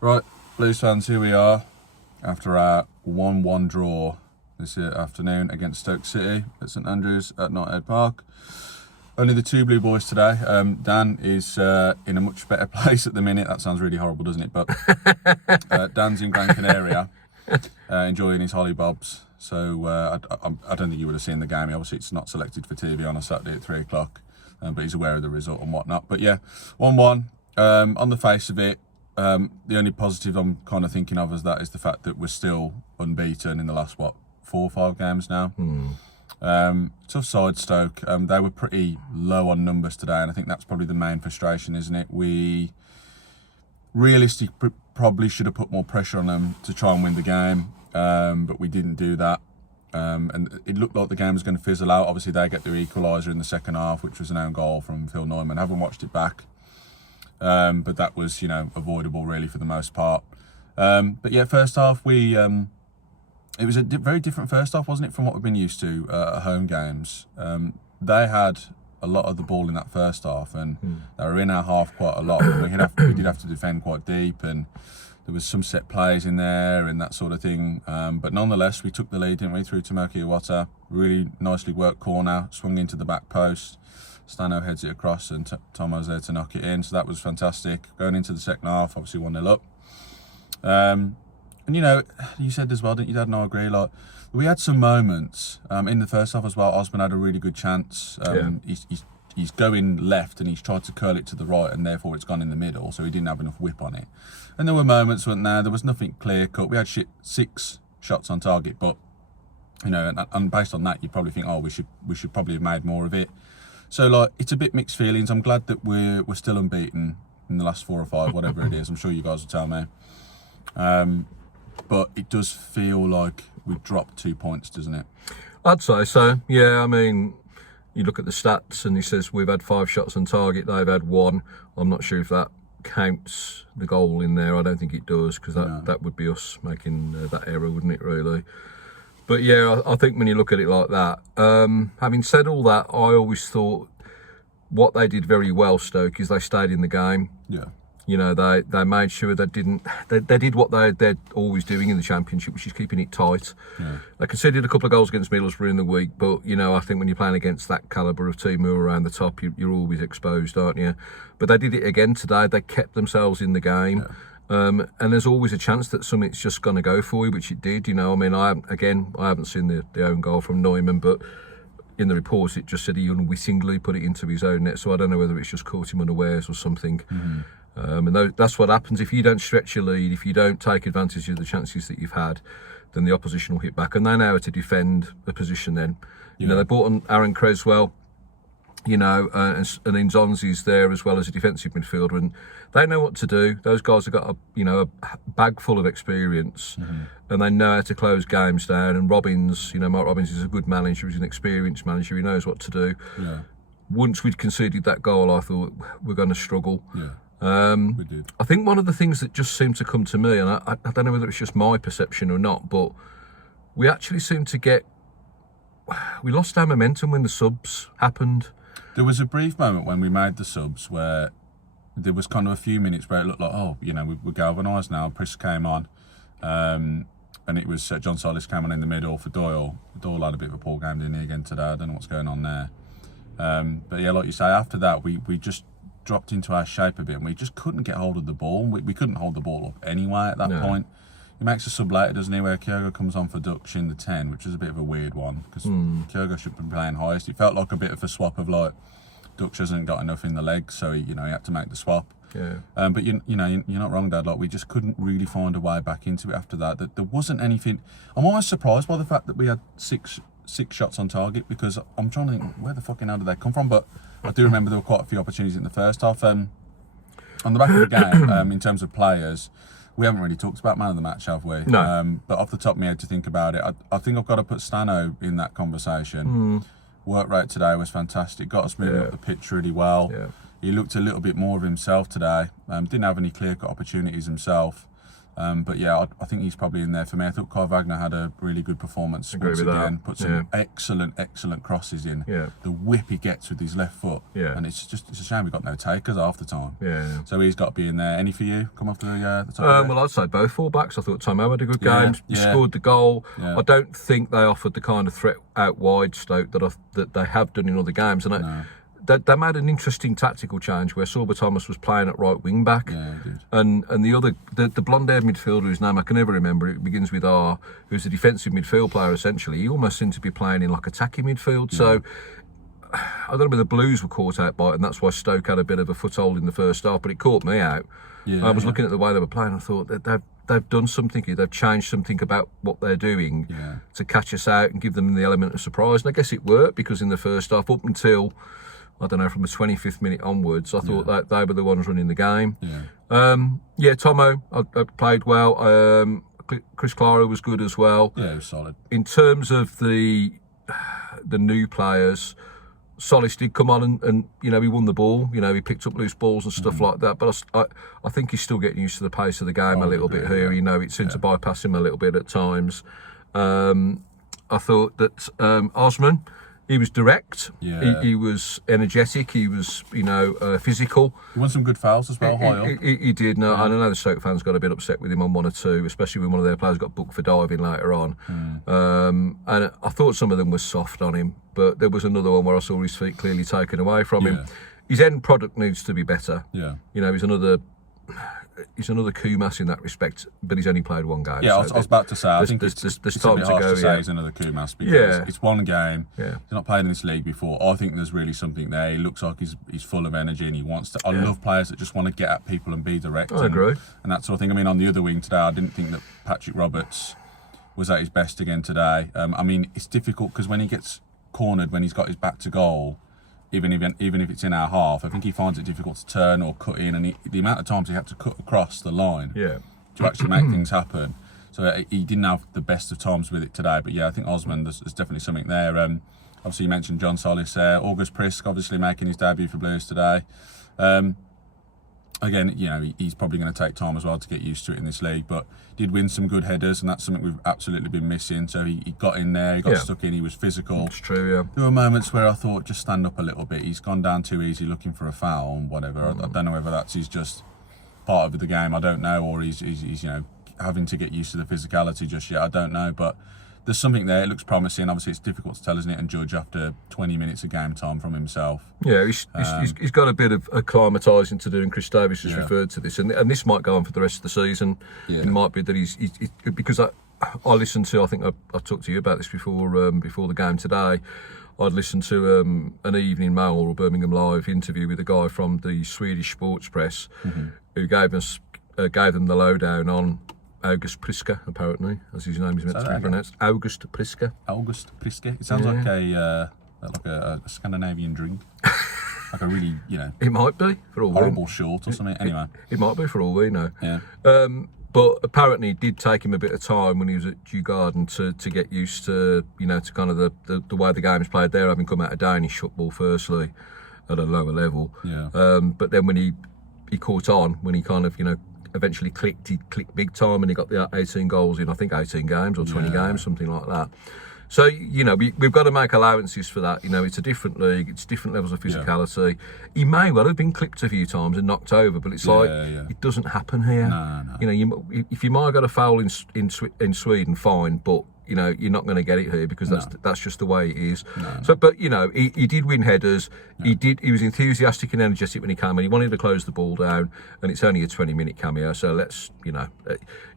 Right, Blues fans, here we are after our 1-1 draw this afternoon against Stoke City at St Andrews at Knighthead Park. Only the two blue boys today. Dan is in a much better place at the minute. That sounds really horrible, doesn't it? But Dan's in Gran Canaria, enjoying his hollybobs. So I don't think you would have seen the game. Obviously, it's not selected for TV on a Saturday at 3 o'clock, but he's aware of the result and whatnot. But yeah, 1-1. On the face of it, the only positive I'm kind of thinking of is the fact that we're still unbeaten in the last, 4 or 5 games now. Tough side, Stoke. They were pretty low on numbers today, and I think that's probably the main frustration, isn't it? We realistically probably should have put more pressure on them to try and win the game, but we didn't do that. And it looked like the game was going to fizzle out. Obviously, they get their equaliser in the second half, which was an own goal from Phil Neumann. I haven't watched it back. But that was, avoidable really for the most part. But yeah, first half it was a very different first half, wasn't it, from what we've been used to at home games. They had a lot of the ball in that first half, and they were in our half quite a lot. We did have to defend quite deep, and there was some set plays in there and that sort of thing. But nonetheless, we took the lead, didn't we, through Tomoki Iwata. Really nicely worked corner, swung into the back post. Stano heads it across, and Tomo's there to knock it in, so that was fantastic. Going into the second half, obviously 1-0 up. And you said as well, didn't you, Dad? And I agree. Like, we had some moments in the first half as well. Osman had a really good chance. He's going left, and he's tried to curl it to the right, and therefore it's gone in the middle. So he didn't have enough whip on it. And there were moments, weren't there? There was nothing clear cut. We had 6 shots on target, but and based on that, you'd probably think, oh, we should probably have made more of it. So, it's a bit mixed feelings. I'm glad that we're still unbeaten in the last 4 or 5, whatever it is. I'm sure you guys will tell me. But it does feel like we've dropped 2 points, doesn't it? I'd say so. Yeah, I mean, you look at the stats and he says we've had 5 shots on target, they've had 1. I'm not sure if that counts the goal in there. I don't think it does, because that would be us making that error, wouldn't it, really? But yeah, I think when you look at it like that, having said all that, I always thought what they did very well, Stoke, is they stayed in the game. Yeah. They made sure they did what they're always doing in the Championship, which is keeping it tight. Yeah. They conceded a couple of goals against Middlesbrough in the week, but I think when you're playing against that calibre of team who are around the top, you're always exposed, aren't you? But they did it again today. They kept themselves in the game. Yeah. And there's always a chance that something's just going to go for you, which it did. I mean, I haven't seen the own goal from Neumann, but in the reports it just said he unwittingly put it into his own net. So I don't know whether it's just caught him unawares or something. And that's what happens if you don't stretch your lead, if you don't take advantage of the chances that you've had, then the opposition will hit back, and they know how to defend the position. Then, they brought on Aaron Creswell. And Nzonzi's there as well as a defensive midfielder, and they know what to do. Those guys have got a bag full of experience, and they know how to close games down. And Robbins, Mark Robbins is a good manager. He's an experienced manager. He knows what to do. Yeah. Once we'd conceded that goal, I thought we're going to struggle. Yeah. We did. I think one of the things that just seemed to come to me, and I don't know whether it's just my perception or not, but we actually seemed to we lost our momentum when the subs happened. There was a brief moment when we made the subs where there was kind of a few minutes where it looked like, we're galvanised now. Priss came on, and it was John Solis came on in the middle for Doyle. Doyle had a bit of a poor game, didn't he, again today? I don't know what's going on there. But yeah, like you say, after that, we just dropped into our shape a bit, and we just couldn't get hold of the ball. We couldn't hold the ball up anyway at that point. He makes a sub later, doesn't he, where Kyogo comes on for Dutch in the 10, which is a bit of a weird one, because Kyogo should be playing highest. It felt like a bit of a swap of Dutch hasn't got enough in the legs, so he had to make the swap. Yeah. But you're not wrong, Dad. We just couldn't really find a way back into it after that. There wasn't anything. I'm almost surprised by the fact that we had six shots on target, because I'm trying to think, where the fucking hell did they come from? But I do remember there were quite a few opportunities in the first half. On the back of the game, in terms of players, we haven't really talked about man of the match, have we? No. But off the top of my head, to think about it, I think I've got to put Stano in that conversation. Work rate today was fantastic. Got us moving up the pitch really well. Yeah. He looked a little bit more of himself today. Didn't have any clear-cut opportunities himself. But yeah, I think he's probably in there for me. I thought Kyle Wagner had a really good performance once with again. that. Put some excellent crosses in. Yeah. The whip he gets with his left foot. Yeah. And it's a shame we got no takers half the time. Yeah. So he's got to be in there. Any for you? Come off the top. Well, I'd say both fullbacks. I thought Tomo had a good game. He scored the goal. Yeah. I don't think they offered the kind of threat out wide, Stoke, that they have done in other games. And they made an interesting tactical change where Sorba Thomas was playing at right wing back. Yeah, he did. And the blonde-haired midfielder whose name I can never remember, it begins with R, who's a defensive midfield player essentially. He almost seemed to be playing in like attacking midfield. So I don't know whether the Blues were caught out by it, and that's why Stoke had a bit of a foothold in the first half, but it caught me out. I was looking at the way they were playing, I thought that they've done something here. They've changed something about what they're doing to catch us out and give them the element of surprise. And I guess it worked, because in the first half, up until, I don't know, from the 25th minute onwards, I thought that they were the ones running the game. Tomo I played well. Chris Clara was good as well. Yeah, he was solid. In terms of the new players, Solis did come on and he won the ball. He picked up loose balls and stuff like that. But I think he's still getting used to the pace of the game a little bit here. It seemed to bypass him a little bit at times. I thought that Osman, he was direct. Yeah. He was energetic. He was, physical. He won some good fouls as well, high up. He did. No, I know the Stoke fans got a bit upset with him on one or two, especially when one of their players got booked for diving later on. And I thought some of them were soft on him, but there was another one where I saw his feet clearly taken away from him. His end product needs to be better. Yeah. He's another Kumas in that respect, but he's only played one game. Yeah, I was about to say, I think there's it's time a bit to harsh go. to say he's another Kumas, because it's one game. Yeah. He's not played in this league before. I think there's really something there. He looks like he's full of energy and he wants to. I love players that just want to get at people and be direct. I agree. And that sort of thing. I mean, on the other wing today, I didn't think that Patrick Roberts was at his best again today. It's difficult because when he gets cornered, when he's got his back to goal, even if it's in our half, I think he finds it difficult to turn or cut in, and the amount of times he had to cut across the line to actually make things happen. So he didn't have the best of times with it today. But I think Osman, there's definitely something there. Obviously, you mentioned John Solis there. August Prisk, obviously making his debut for Blues today. Again, he's probably going to take time as well to get used to it in this league, but did win some good headers, and that's something we've absolutely been missing. So he got in there, he got stuck in, he was physical. It's true, yeah. There were moments where I thought, just stand up a little bit. He's gone down too easy looking for a foul and whatever. I don't know whether that's he's just part of the game, I don't know, or he's having to get used to the physicality just yet, I don't know, but there's something there. It looks promising. Obviously, it's difficult to tell, isn't it, and judge after 20 minutes of game time from himself. Yeah, he's got a bit of acclimatising to do, and Chris Davis has referred to this, and this might go on for the rest of the season. It might be that he's because I listened to, I think I talked to you about this before the game today. I'd listened to an Evening Mail or a Birmingham Live interview with a guy from the Swedish sports press who gave them the lowdown on August Priska, apparently, as his name is meant to be pronounced. August Priska. August Priska. It sounds like a Scandinavian drink. Like a really, It might be, for all horrible short or something. Anyway. It might be, for all we know. Yeah. But apparently it did take him a bit of time when he was at Kew Garden to get used to, to kind of the way the game's played there, having come out of Danish football firstly at a lower level. Yeah. But then when he caught on, when he kind of, eventually clicked, he clicked big time, and he got the 18 goals in, I think, 18 games or 20 games, something like that. So, we've got to make allowances for that. It's a different league, it's different levels of physicality. He may well have been clipped a few times and knocked over, but it's it doesn't happen here. No. If you might have got a foul in Sweden, fine, but you're not going to get it here because that's just the way it is. No. So, but he did win headers. No. He was enthusiastic and energetic when he came in. He wanted to close the ball down, and it's only a 20-minute cameo. So let's,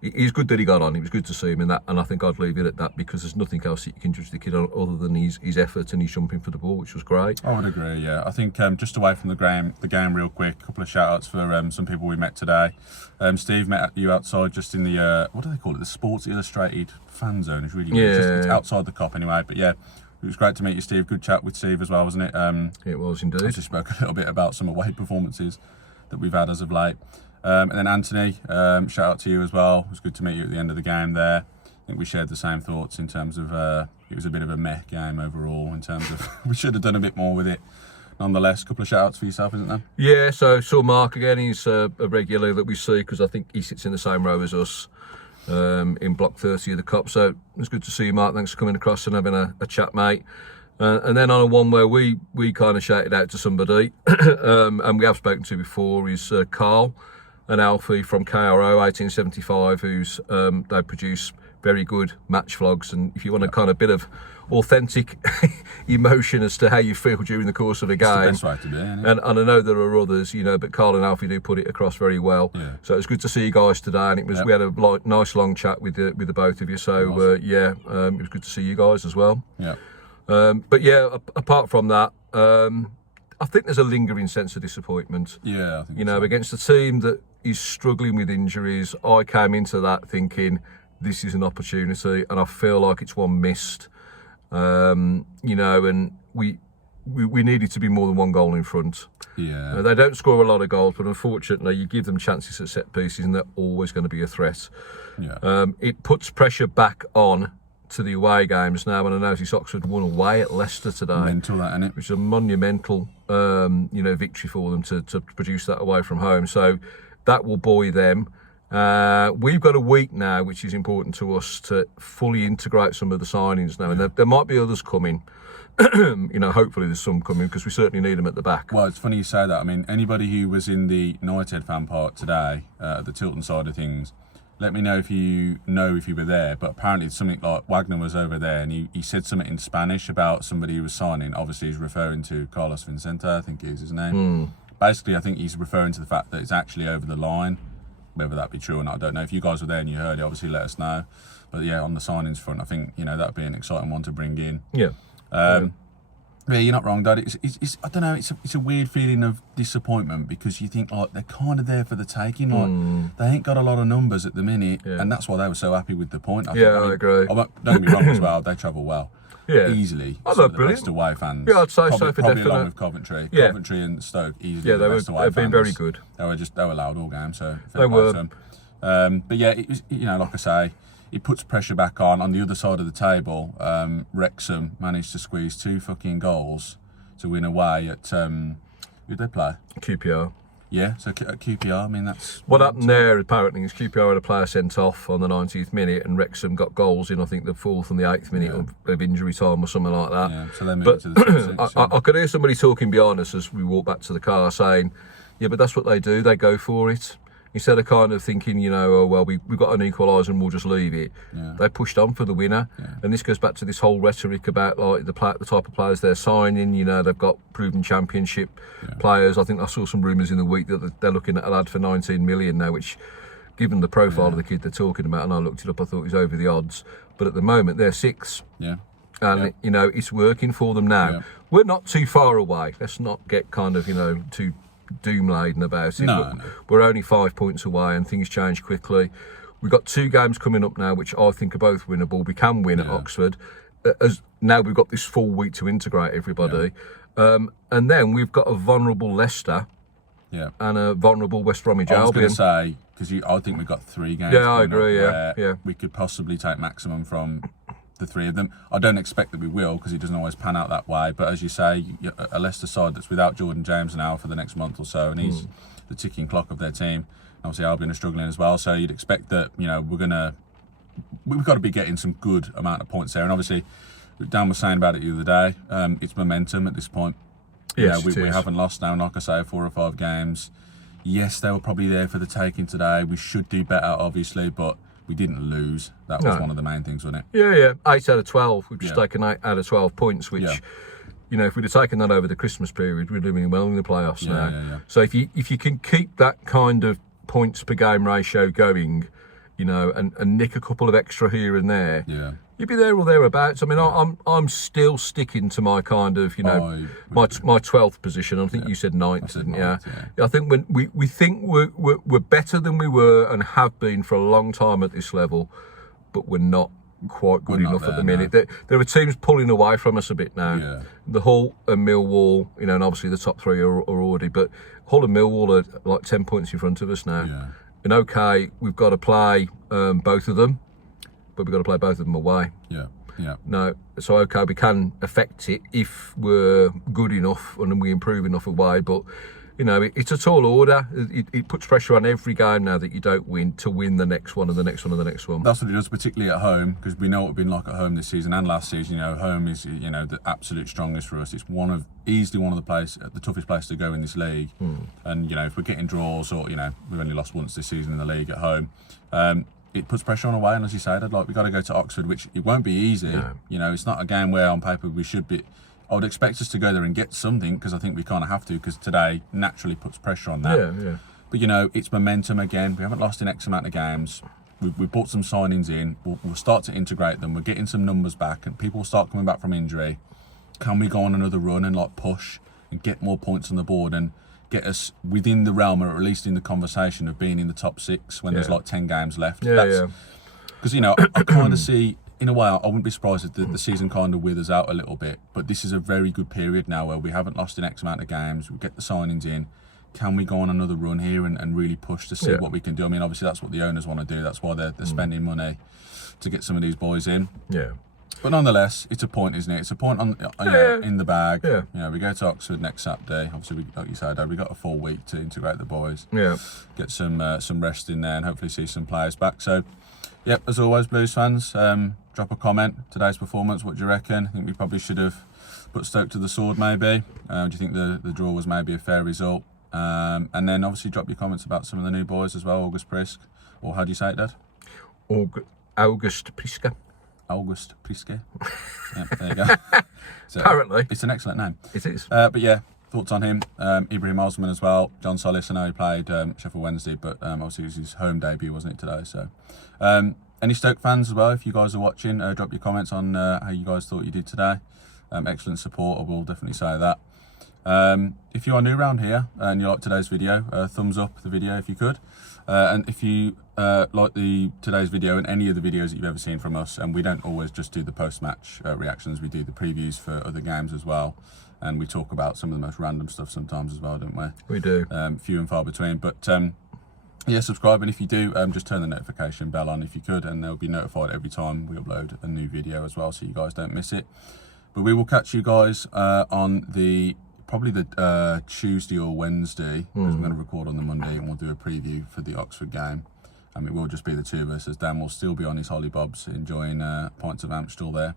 it's good that he got on. It was good to see him in that, and I think I'd leave it at that because there's nothing else that you can judge the kid on other than his effort and his jumping for the ball, which was great. I would agree. Yeah, I think just away from the game real quick, a couple of shout outs for some people we met today. Steve, met you outside just in the what do they call it? The Sports Illustrated fan zone. It's really it's outside the cop anyway. But yeah, it was great to meet you, Steve. Good chat with Steve as well, wasn't it? It was indeed. I just spoke a little bit about some away performances that we've had as of late. And then Anthony, shout out to you as well. It was good to meet you at the end of the game there. I think we shared the same thoughts in terms of it was a bit of a meh game overall in terms of we should have done a bit more with it. nonetheless. A couple of shout-outs for yourself, isn't there? Yeah, so saw Mark again. He's a regular that we see because I think he sits in the same row as us in block 30 of the Cup. So it's good to see you, Mark. Thanks for coming across and having a chat, mate. And then on a one where we kind of shouted out to somebody, and we have spoken to before, is Carl and Alfie from KRO 1875, who's they produce very good match vlogs. And if you want a kind of bit of authentic emotion as to how you feel during the course of a game, it's the best way to do it, isn't it? and I know there are others, you know, but Carl and Alfie do put it across very well. Yeah. So it's good to see you guys today, and it was we had a nice long chat with the both of you. So it was good to see you guys as well. Yeah. But yeah, apart from that, I think there's a lingering sense of disappointment. Yeah, I think you know, against a team that is struggling with injuries. I came into that thinking this is an opportunity, and I feel like it's one missed. You know, and we needed to be more than one goal in front. Yeah. They don't score a lot of goals, but unfortunately, you give them chances at set pieces, and they're always going to be a threat. Yeah. It puts pressure back on to the away games now, and I noticed Oxford won away at Leicester today. Mental, that, innit? Which is a monumental, you know, victory for them to produce that away from home. So that will buoy them. We've got a week now, which is important to us to fully integrate some of the signings now, and there might be others coming. You know, hopefully there's some coming because we certainly need them at the back. Well, it's funny you say that. I mean, anybody who was in the Knighthead fan part today, the Tilton side of things, let me know if you were there. But apparently it's something like Wagner was over there, and he said something in Spanish about somebody who was signing. Obviously he's referring to Carlos Vincente, I think is his name. Basically, I think he's referring to the fact that it's actually over the line. Whether that be true or not, I don't know. If you guys were there and you heard it, obviously let us know. But yeah, on the signings front, I think, you know, that'd be an exciting one to bring in. Yeah. Yeah, you're not wrong, Dad. It's I don't know. It's a weird feeling of disappointment because you think like they're kind of there for the taking. Like they ain't got a lot of numbers at the minute, and that's why they were so happy with the point. I agree. Don't get me wrong as well. They travel well. Yeah. Easily. Oh, Some they're of the brilliant. best away fans. Yeah, I'd say probably, so for probably definite. along with Coventry. Yeah. Coventry and Stoke easily. Yeah, the best away they've been fans. very good. They were loud all game, so They were. To them. But yeah, it was, you know, like I say, it puts pressure back on. On the other side of the table, Wrexham managed to squeeze 2 fucking goals to win away at who'd they play? QPR. Yeah, so at QPR. I mean, that's What happened there apparently is QPR had a player sent off on the 90th minute, and Wrexham got goals in I think the 4th and the 8th minute of injury time or something like that. Yeah, so they moved to the 26th. I could hear somebody talking behind us as we walked back to the car saying, "Yeah, but that's what they do. They go for it." Instead of kind of thinking, you know, oh, well, we've got an equaliser and we'll just leave it. Yeah. They pushed on for the winner. Yeah. And this goes back to this whole rhetoric about like the type of players they're signing. You know, they've got proven championship players. I think I saw some rumours in the week that they're looking at a lad for 19 million now, which, given the profile of the kid they're talking about, and I looked it up, I thought it was over the odds. But at the moment, they're 6. Yeah. And, you know, it's working for them now. Yeah. We're not too far away. Let's not get kind of, you know, too doom-laden about it. No. We're only 5 points away and things change quickly. We've got 2 games coming up now which I think are both winnable. We can win at Oxford. As now we've got this full week to integrate everybody. And then we've got a vulnerable Leicester and a vulnerable West Bromwich I was Albion. going to say, because I think we've got 3 games. Yeah, I coming agree, up yeah. where we could possibly take maximum from the 3 of them. I don't expect that we will because it doesn't always pan out that way. But as you say, a Leicester side that's without Jordan James now for the next month or so, and he's the ticking clock of their team. Obviously, Albion are struggling as well. So you'd expect that, you know, we've got to be getting some good amount of points there. And obviously, Dan was saying about it the other day. It's momentum at this point. Yes, we haven't lost now, like I say, 4 or 5 games. Yes, they were probably there for the taking today. We should do better, obviously, but we didn't lose. That was one of the main things, wasn't it? Yeah. 8 out of 12. We've just taken 8 out of 12 points, which, you know, if we'd have taken that over the Christmas period, we'd have been well in the playoffs now. Yeah. So if you can keep that kind of points per game ratio going, you know, and nick a couple of extra here and there, you'd be there or thereabouts. I mean, I'm still sticking to my kind of, you know, my 12th position. I think you said 9th, didn't you? I think when we think we're better than we were and have been for a long time at this level, but we're not quite good enough at the minute. No. There are teams pulling away from us a bit now. Yeah. The Hull and Millwall, you know, and obviously the top 3 are already, but Hull and Millwall are like 10 points in front of us now. Yeah. And okay, we've got to play both of them, but we've got to play both of them away. Yeah. Yeah. No, so okay, we can affect it if we're good enough and we improve enough away. But you know, it's a tall order. It puts pressure on every game now that you don't win to win the next one and the next one and the next one. That's what it does, particularly at home, because we know what it's been like at home this season and last season. You know, home is the absolute strongest for us. It's easily one of the toughest places to go in this league. And you know, if we're getting draws or we've only lost once this season in the league at home. It puts pressure on away, and as you said, we've got to go to Oxford, which it won't be easy. No. You know, it's not a game where on paper we should be. I would expect us to go there and get something, because I think we kind of have to, because today naturally puts pressure on that. Yeah. But you know, it's momentum again. We haven't lost in X amount of games. We've brought some signings in. We'll start to integrate them. We're getting some numbers back, and people will start coming back from injury. Can we go on another run and push and get more points on the board and get us within the realm, or at least in the conversation of being in the top 6 when there's 10 games left? Yeah. Because I kind of see, in a way, I wouldn't be surprised if the season kind of withers out a little bit. But this is a very good period now where we haven't lost in X amount of games. We get the signings in. Can we go on another run here and really push to see what we can do? I mean, obviously that's what the owners want to do. That's why they're spending money to get some of these boys in. Yeah. But nonetheless, it's a point, isn't it? It's a point in the bag. Yeah. You know, we go to Oxford next Saturday. Obviously, like you said, we got a full week to integrate the boys. Yeah. Get some rest in there and hopefully see some players back. So, yep, as always, Blues fans, drop a comment. Today's performance, what do you reckon? I think we probably should have put Stoke to the sword, maybe. Do you think the draw was maybe a fair result? And then obviously drop your comments about some of the new boys as well. August Prisk, or how do you say it, Dad? August Priska. August Priske. Yeah, there you go. So, apparently. It's an excellent name. It is. But yeah, thoughts on him. Ibrahim Osman as well. John Solis, I know he played Sheffield Wednesday, but obviously it was his home debut, wasn't it, today? So, any Stoke fans as well, if you guys are watching, drop your comments on how you guys thought you did today. Excellent support, I will definitely say that. If you are new around here and you like today's video, thumbs up the video if you could. And if you like today's video and any of the videos that you've ever seen from us, and we don't always just do the post-match reactions, we do the previews for other games as well, and we talk about some of the most random stuff sometimes as well, don't we? We do. Few and far between, but yeah, subscribe, and if you do, just turn the notification bell on if you could, and they'll be notified every time we upload a new video as well, so you guys don't miss it. But we will catch you guys on probably the Tuesday or Wednesday, because we're going to record on the Monday and we'll do a preview for the Oxford game. And it will just be the two of us, as Dan will still be on his hollybobs enjoying pints of Amstel there.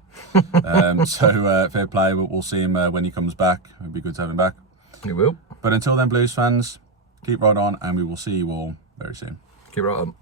So fair play, but we'll see him when he comes back. It'll be good to have him back. It will. But until then, Blues fans, keep right on, and we will see you all very soon. Keep right on.